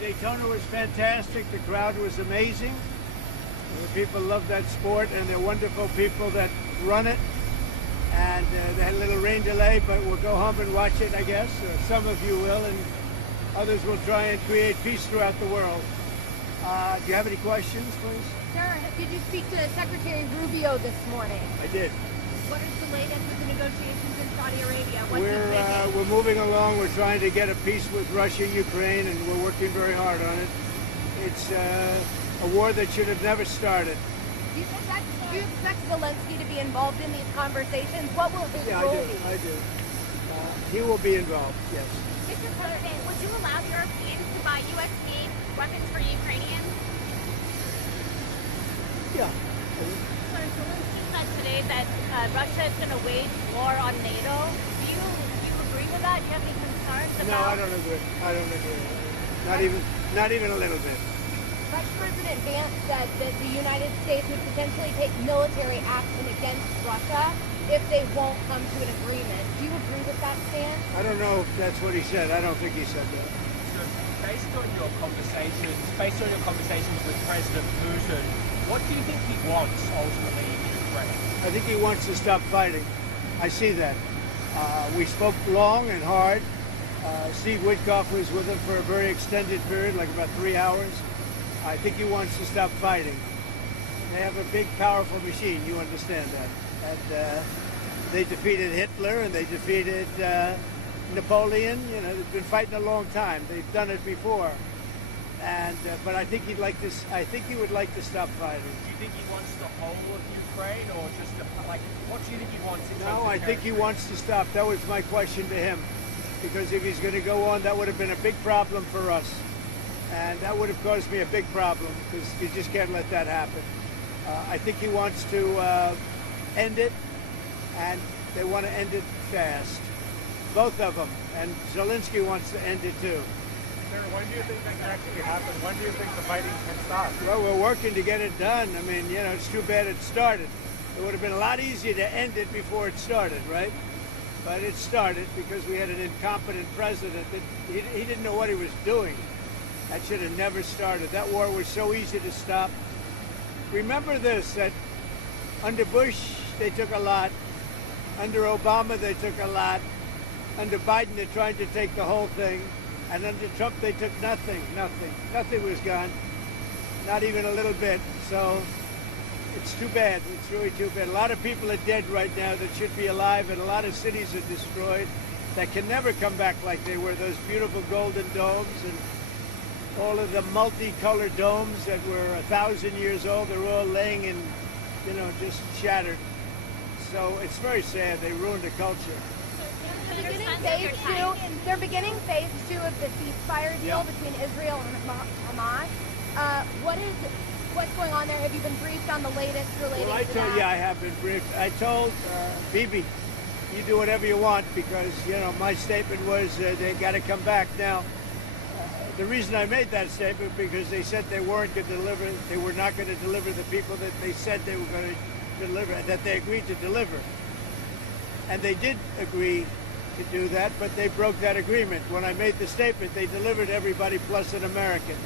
Daytona was fantastic. The crowd was amazing. People love that sport, and they're wonderful people that run it. And they had a little rain delay, but we'll go home and watch it, I guess. Some of you will, and others will try and create peace throughout the world. Do you have any questions, please? Sir, did you speak to Secretary Rubio this morning? I did. What is the latest with the negotiations in Saudi Arabia? What's he thinking? We're moving along. We're trying to get a peace with Russia, Ukraine, and we're working very hard on it. It's a war that should have never started. Do you expect Zelensky to be involved in these conversations? What will his role be? I do. He will be involved, yes. Mr. President, would you allow Europeans to buy U.S.-made weapons for Ukrainians? Yeah. Sir, Zelensky said today that Russia is going to wage war on NATO. Do you agree with that? Do you have any concerns about? No, I don't agree. I don't agree. Not even a little bit. Vice President Vance said that the United States would potentially take military action against Russia if they won't come to an agreement. Do you agree with that stance? I don't know if that's what he said. I don't think he said that. So based on your conversations with President Putin, what do you think he wants ultimately in Ukraine? I think he wants to stop fighting. I see that. We spoke long and hard. Steve Witkoff was with him for a very extended period, like about 3 hours. I think he wants to stop fighting. They have a big, powerful machine. You understand that. And they defeated Hitler and they defeated Napoleon. You know, they've been fighting a long time. They've done it before. And but I think he'd like to. I think he would like to stop fighting. Do you think he wants the whole of Ukraine, or just what do you think he wants? No, I think he wants to stop. That was my question to him, because if he's going to go on, that would have been a big problem for us, and that would have caused me a big problem because you just can't let that happen. I think he wants to end it, and they want to end it fast, both of them. And Zelensky wants to end it too. Sir, when do you think that can actually happen? When do you think the fighting can stop? Well, we're working to get it done. I mean, you know, it's too bad it started. It would have been a lot easier to end it before it started, right? But it started because we had an incompetent president that he didn't know what he was doing. That should have never started. That war was so easy to stop. Remember this, that under Bush, they took a lot. Under Obama, they took a lot. Under Biden, they're trying to take the whole thing. And under Trump, they took nothing. Nothing was gone. Not even a little bit. So it's too bad. It's really too bad. A lot of people are dead right now that should be alive, and a lot of cities are destroyed that can never come back like they were. Those beautiful golden domes and all of the multicolored domes that were 1,000 years old, they're all laying in, you know, just shattered. So it's very sad. They ruined the culture. They're beginning phase 2 of the ceasefire deal between Israel and Hamas. What's going on there? Have you been briefed on the latest related to that? Yeah, I have been briefed. I told Bibi, you do whatever you want, because, you know, my statement was they got to come back. Now, the reason I made that statement because they said they weren't going to deliver, they were not going to deliver the people that they said they were going to deliver, that they agreed to deliver. And they did agree to do that, but they broke that agreement. When I made the statement, they delivered everybody plus an American.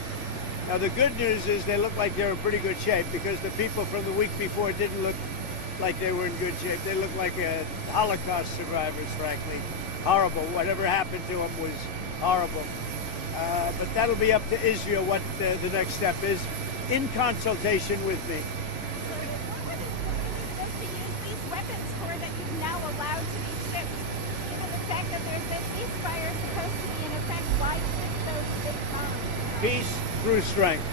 Now the good news is they look like they're in pretty good shape, because the people from the week before didn't look like they were in good shape. They looked like Holocaust survivors, frankly. Horrible. Whatever happened to them was horrible. But that'll be up to Israel what the next step is, in consultation with me. Peace through strength.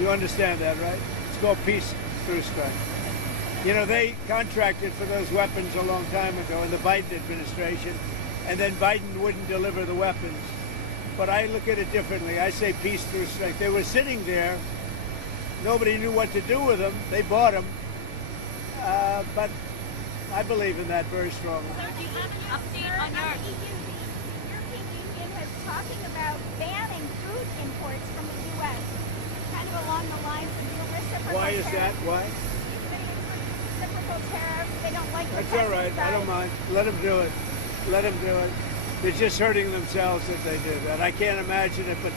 You understand that, right? It's called peace through strength. You know, they contracted for those weapons a long time ago in the Biden administration, and then Biden wouldn't deliver the weapons. But I look at it differently. I say peace through strength. They were sitting there. Nobody knew what to do with them. They bought them. But I believe in that very strongly. So do you have an update on your... European Union is talking about banning food imports from the U.S., kind of along the lines of the reciprocal Why is that? Why? Reciprocal tariffs. They don't like the That's all right. I don't mind. Let them do it. Let them do it. They're just hurting themselves if they do that. I can't imagine it, but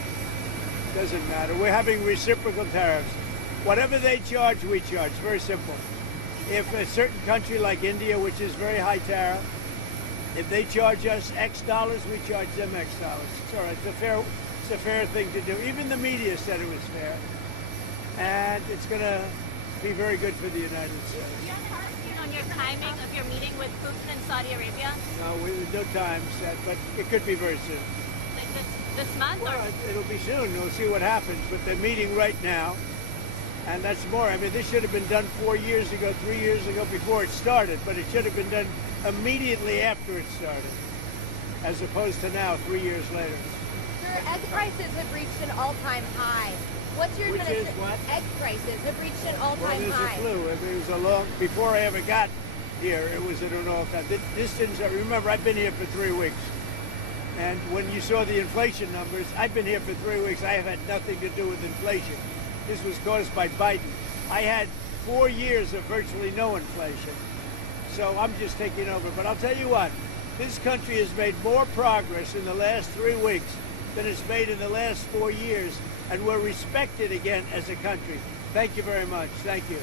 Doesn't matter. We're having reciprocal tariffs. Whatever they charge, we charge. Very simple. If a certain country like India, which is very high tariff, if they charge us X dollars, we charge them X dollars. It's all right. It's a fair thing to do. Even the media said it was fair. And it's going to be very good for the United States. Do you have an opinion on your timing of your meeting with Putin in Saudi Arabia? No, no time set, but it could be very soon. This month? Well, Or? it'll be soon. We'll see what happens. But they're meeting right now. And that's more. I mean, this should have been done 4 years ago, 3 years ago, before it started. But it should have been done immediately after it started, as opposed to now, 3 years later. Sir, egg prices have reached an all-time high. What's your Which is what? Egg prices have reached an Well, all-time there's high. a clue. I mean, it was a long, before I ever got here, it was at an all-time. This didn't, remember, I've been here for 3 weeks. And when you saw the inflation numbers, I've been here for 3 weeks. I have had nothing to do with inflation. This was caused by Biden. I had 4 years of virtually no inflation. So I'm just taking over. But I'll tell you what, this country has made more progress in the last 3 weeks than it's made in the last 4 years. And we're respected again as a country. Thank you very much. Thank you.